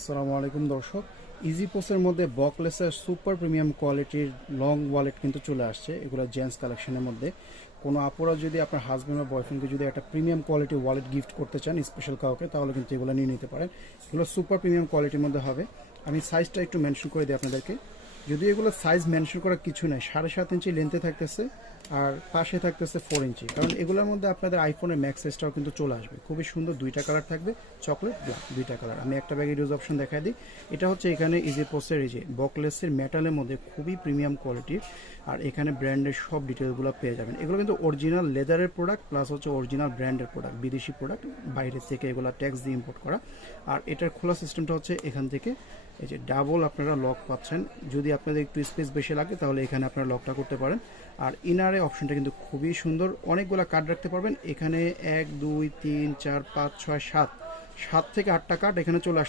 আসসালামু আলাইকুম দর্শক, ইজি পোসের মধ্যে বকলেসের সুপার প্রিমিয়াম কোয়ালিটির লং ওয়ালেট কিন্তু চলে আসছে। এগুলো জেন্টস কালেকশনের মধ্যে। কোনো আপুরা যদি আপনার হাজব্যান্ড বা বয়ফ্রেন্ডকে যদি একটা প্রিমিয়াম কোয়ালিটি ওয়ালেট গিফট করতে চান স্পেশাল কাউকে, তাহলে কিন্তু এগুলো নিয়ে নিতে পারেন। এগুলো সুপার প্রিমিয়াম কোয়ালিটির মধ্যে হবে। আমি সাইজটা একটু মেনশন করে দিই আপনাদেরকে। যদি এগুলো সাইজ মেনশন করা কিছু নাই, 7.5 ইঞ্চি লেন্থে থাকতেছে আর পাশে থাকতেছে 4 ইঞ্চি, কারণ এগুলোর মধ্যে আপনাদের আইফোনের ম্যাক্স এসটাও কিন্তু চলে আসবে। খুবই সুন্দর দুইটা কালার থাকবে, চকলেট ব্ল্যাক দুইটা কালার। আমি একটা ব্যাগের ইউজ অপশন দেখাই দিই। এটা হচ্ছে এখানে ইজি পোস্টের এই যে বকলেসের মেটালের মধ্যে খুবই প্রিমিয়াম কোয়ালিটির, আর এখানে ব্র্যান্ডের সব ডিটেলসগুলো পেয়ে যাবেন। এগুলো কিন্তু অরিজিনাল লেদারের প্রোডাক্ট প্লাস হচ্ছে অরিজিনাল ব্র্যান্ডের প্রোডাক্ট, বিদেশি প্রোডাক্ট, বাইরের থেকে এগুলো ট্যাক্স দিয়ে ইম্পোর্ট করা। আর এটার খোলা সিস্টেমটা হচ্ছে এখান থেকে এই যে ডাবল আপনারা লক পাচ্ছেন। যদি আপনাদের একটু স্পেস বেশি লাগে তাহলে এখানে আপনারা লকটা করতে পারেন। আর ইনারে অপশনটা কিন্তু খুবই সুন্দর, অনেকগুলো কার্ড রাখতে পারবেন। এখানে 1 2 3 4 5 6 7 থেকে 8টা কার্ড এখানে চলে আসে।